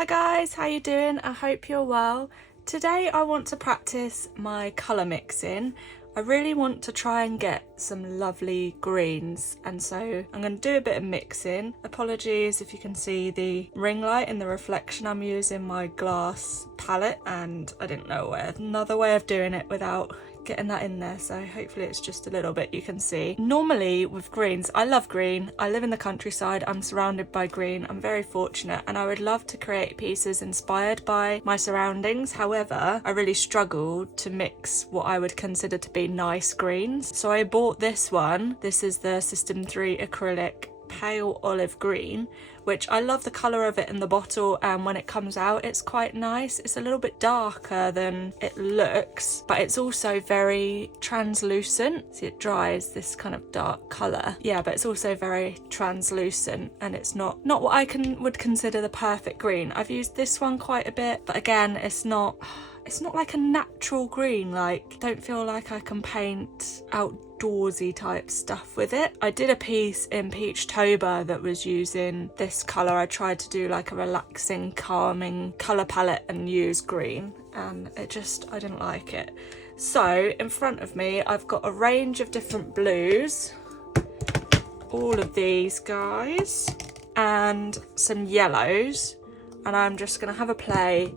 Hi guys, how you doing? I hope you're well. Today I want to practice my colour mixing. I really want to try and get some lovely greens, and so I'm going to do a bit of mixing. Apologies if you can see the ring light in the reflection. I'm using my glass palette and I didn't know another way of doing it without getting that in there, so hopefully it's just a little bit you can see. Normally with greens, I love green, I live in the countryside, I'm surrounded by green, I'm very fortunate, and I would love to create pieces inspired by my surroundings. However, I really struggled to mix what I would consider to be nice greens, so I bought this one. This is the System 3 acrylic pale olive green, which I love the colour of it in the bottle, and when it comes out it's quite nice. It's a little bit darker than it looks, but it's also very translucent. See, it dries this kind of dark colour. Yeah, but it's also very translucent, and it's not what I would consider the perfect green. I've used this one quite a bit, but again, it's not like a natural green. Like, don't feel like I can paint outdoorsy type stuff with it. I did a piece in Peachtober that was using this colour. I tried to do like a relaxing, calming colour palette and use green, and I didn't like it. So in front of me I've got a range of different blues, all of these guys, and some yellows, and I'm just gonna have a play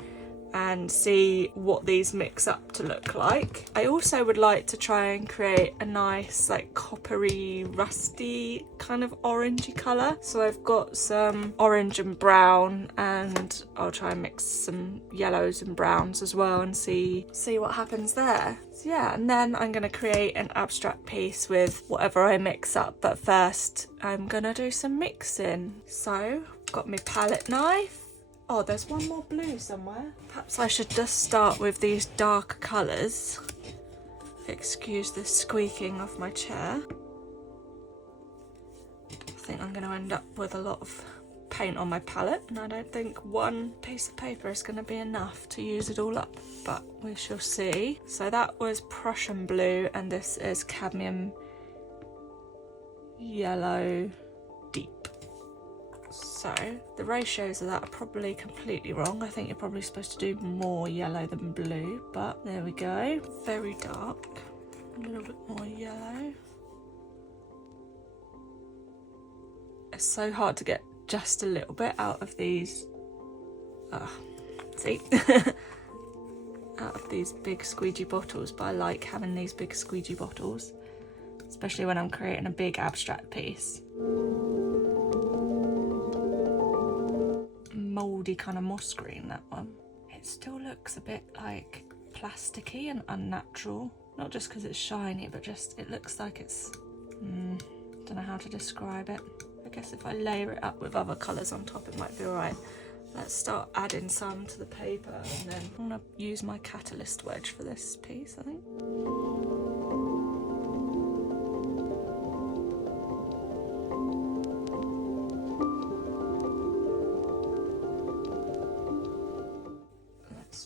and see what these mix up to look like. I also would like to try and create a nice like coppery, rusty kind of orangey colour. So I've got some orange and brown, and I'll try and mix some yellows and browns as well and see what happens there. So yeah, and then I'm gonna create an abstract piece with whatever I mix up, but first I'm gonna do some mixing. So I've got my palette knife. Oh, there's one more blue somewhere. Perhaps I should just start with these darker colours. Excuse the squeaking of my chair. I think I'm going to end up with a lot of paint on my palette, and I don't think one piece of paper is going to be enough to use it all up, but we shall see. So that was Prussian blue, and this is cadmium yellow deep. So the ratios of that are probably completely wrong. I think you're probably supposed to do more yellow than blue, but there we go. Very dark, a little bit more yellow. It's so hard to get just a little bit out of these, see? out of these big squeegee bottles, but I like having these big squeegee bottles, especially when I'm creating a big abstract piece. Mouldy kind of moss green, that one. It still looks a bit like plasticky and unnatural, not just because it's shiny, but just it looks like it's don't know how to describe it. I guess if I layer it up with other colours on top it might be alright. Let's start adding some to the paper, and then I'm going to use my catalyst wedge for this piece, I think.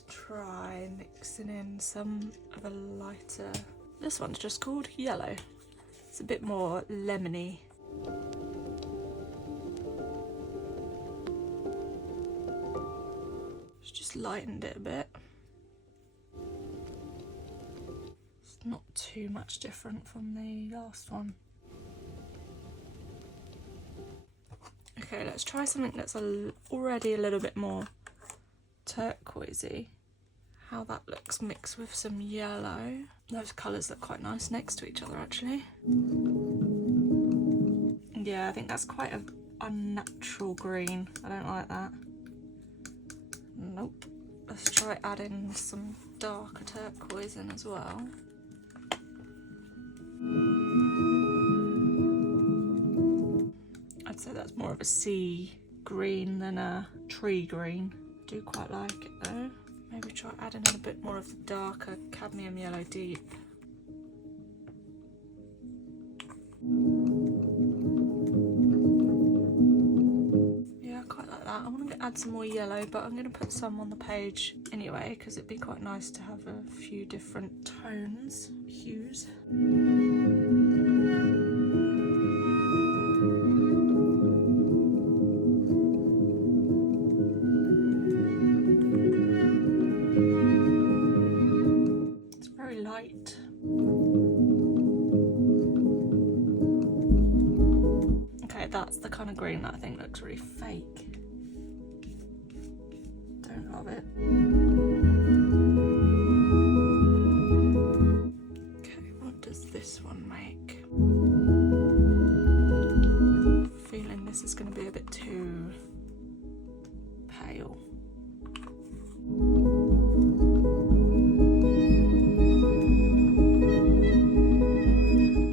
Try mixing in some of a lighter, this one's just called yellow. It's a bit more lemony. Just lightened it a bit. It's not too much different from the last one. Okay, let's try something that's already a little bit more turquoisey. How that looks mixed with some yellow. Those colours look quite nice next to each other, actually. Yeah, I think that's quite an unnatural green. I don't like that. Nope. Let's try adding some darker turquoise in as well. I'd say that's more of a sea green than a tree green. I do quite like it though. Maybe try adding in a bit more of the darker cadmium yellow deep. Yeah, I quite like that. I want to add some more yellow, but I'm going to put some on the page anyway, because it'd be quite nice to have a few different tones, hues. That's the kind of green that I think looks really fake. Don't love it. Okay, what does this one make? Feeling this is going to be a bit too pale.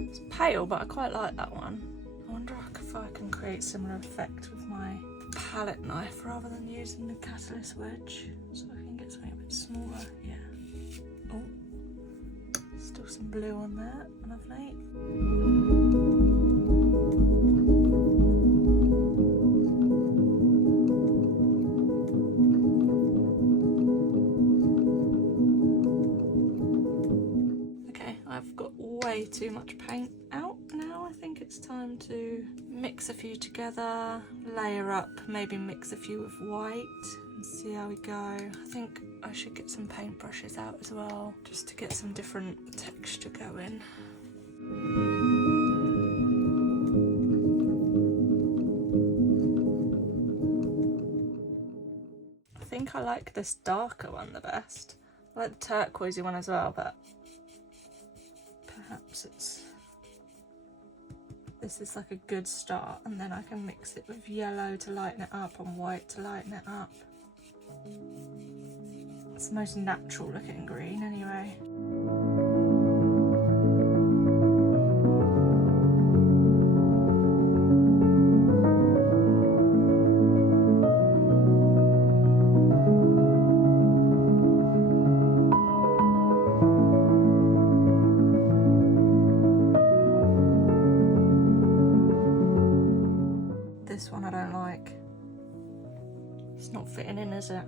It's pale, but I quite like that one. I wonder if I can create similar effect with my palette knife rather than using the catalyst wedge, so I can get something a bit smaller. Yeah. Oh, still some blue on there. Lovely. Way too much paint out now. I think it's time to mix a few together, layer up, maybe mix a few with white and see how we go. I think I should get some paintbrushes out as well, just to get some different texture going. I think I like this darker one the best. I like the turquoisey one as well, but perhaps this is like a good start, and then I can mix it with yellow to lighten it up and white to lighten it up. It's the most natural looking green anyway. This one I don't like. It's not fitting in, is it?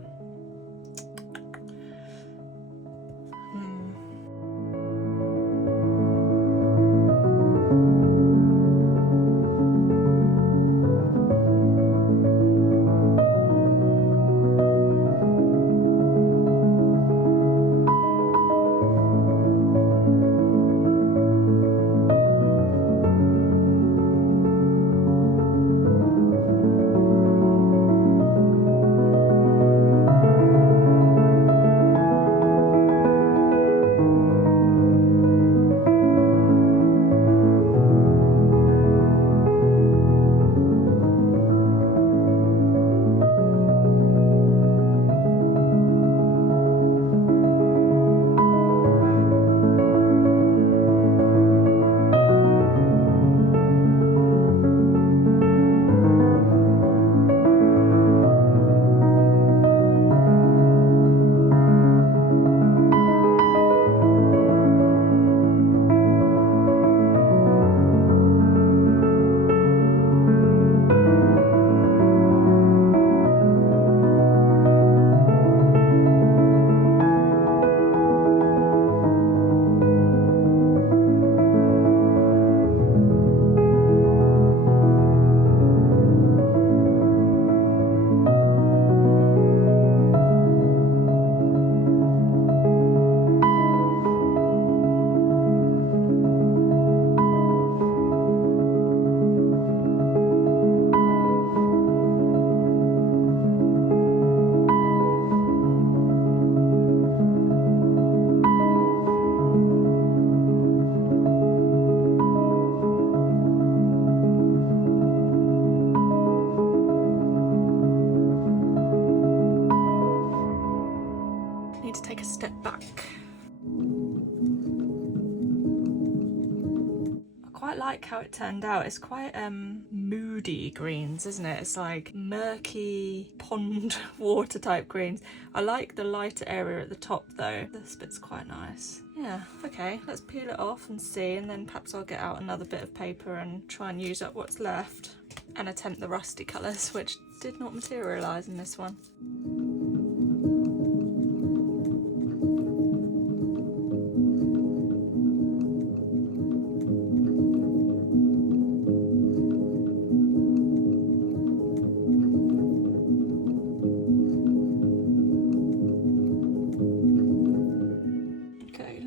To take a step back. I quite like how it turned out. It's quite moody greens, isn't it? It's like murky pond water type greens. I like the lighter area at the top though. This bit's quite nice. Yeah, okay, let's peel it off and see, and then perhaps I'll get out another bit of paper and try and use up what's left and attempt the rusty colours, which did not materialise in this one.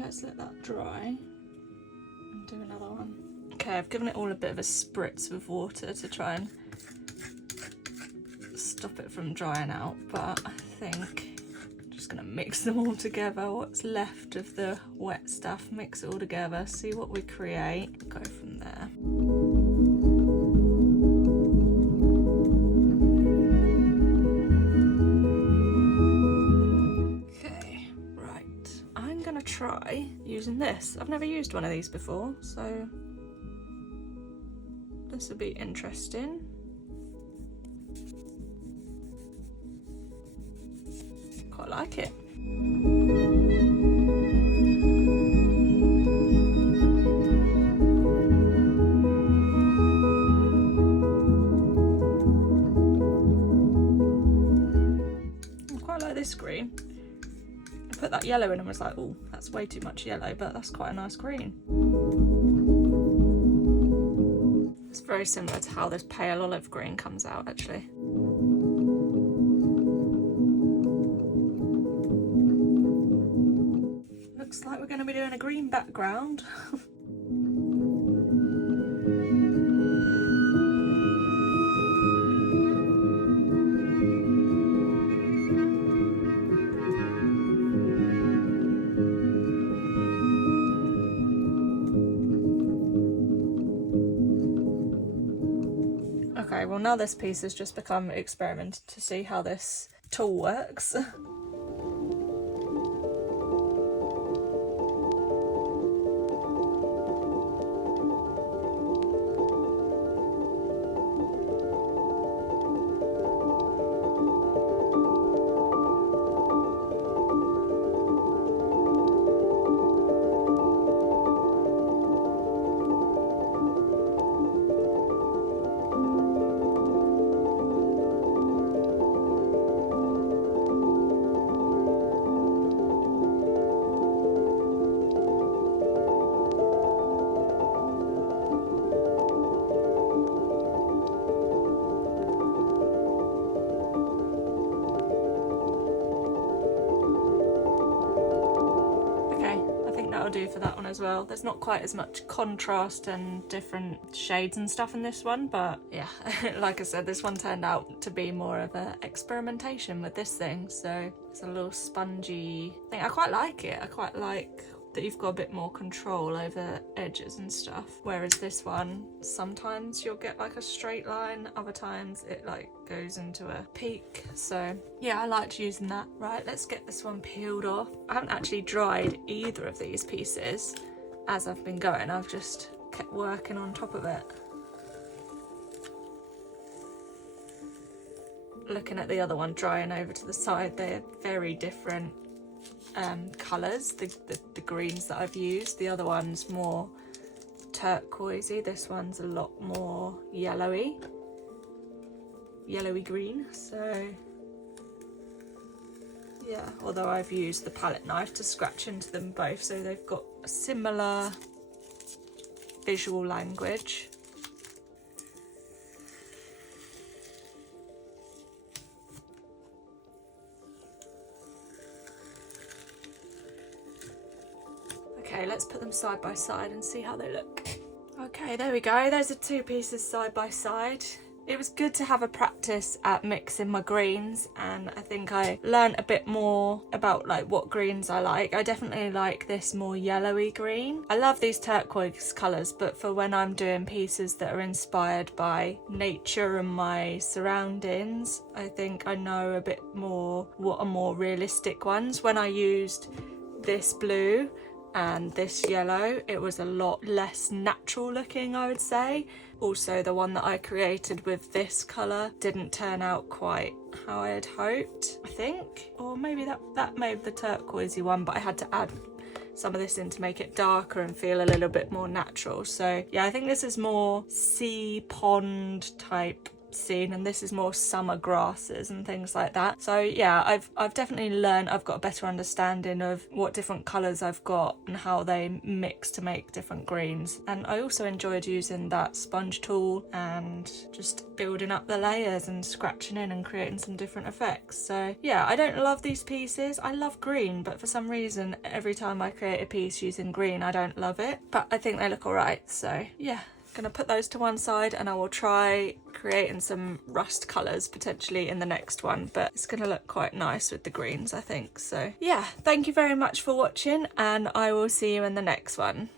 Let's let that dry and do another one. Okay, Okay, I've given it all a bit of a spritz with water to try and stop it from drying out, but I think I'm just gonna mix them all together. What's left of the wet stuff, mix it all together, see what we create, go from there. Try using this. I've never used one of these before, so this will be interesting. Quite like it. I quite like this green. Put that yellow in and was like, oh, that's way too much yellow, but that's quite a nice green. It's very similar to how this pale olive green comes out, actually. Looks like we're going to be doing a green background. Okay, well now this piece has just become experimented to see how this tool works. Do for that one as well. There's not quite as much contrast and different shades and stuff in this one, but yeah, like I said, this one turned out to be more of an experimentation with this thing, so it's a little spongy thing. I quite like it. I quite like that you've got a bit more control over edges and stuff, whereas this one, sometimes you'll get like a straight line, other times it like goes into a peak. So yeah, I liked using that. Right, let's get this one peeled off. I haven't actually dried either of these pieces as I've been going. I've just kept working on top of it. Looking at the other one drying over to the side, they're very different colours, the greens that I've used. The other one's more turquoisey, this one's a lot more yellowy green. So yeah, although I've used the palette knife to scratch into them both, so they've got a similar visual language. Okay, let's put them side by side and see how they look. Okay, there we go. Those are two pieces side by side. It was good to have a practice at mixing my greens, and I think I learned a bit more about like what greens I like. I definitely like this more yellowy green. I love these turquoise colours, but for when I'm doing pieces that are inspired by nature and my surroundings, I think I know a bit more what are more realistic ones. When I used this blue and this yellow, it was a lot less natural looking, I would say. Also, the one that I created with this colour didn't turn out quite how I had hoped, I think. Or maybe that made the turquoisey one, but I had to add some of this in to make it darker and feel a little bit more natural. So yeah, I think this is more sea pond type scene, and this is more summer grasses and things like that. So yeah, I've definitely learned, I've got a better understanding of what different colours I've got and how they mix to make different greens. And I also enjoyed using that sponge tool and just building up the layers and scratching in and creating some different effects. So yeah, I don't love these pieces. I love green, but for some reason every time I create a piece using green I don't love it, but I think they look alright. So yeah, Gonna put those to one side and I will try creating some rust colours potentially in the next one, but it's gonna look quite nice with the greens, I think. So yeah, thank you very much for watching and I will see you in the next one.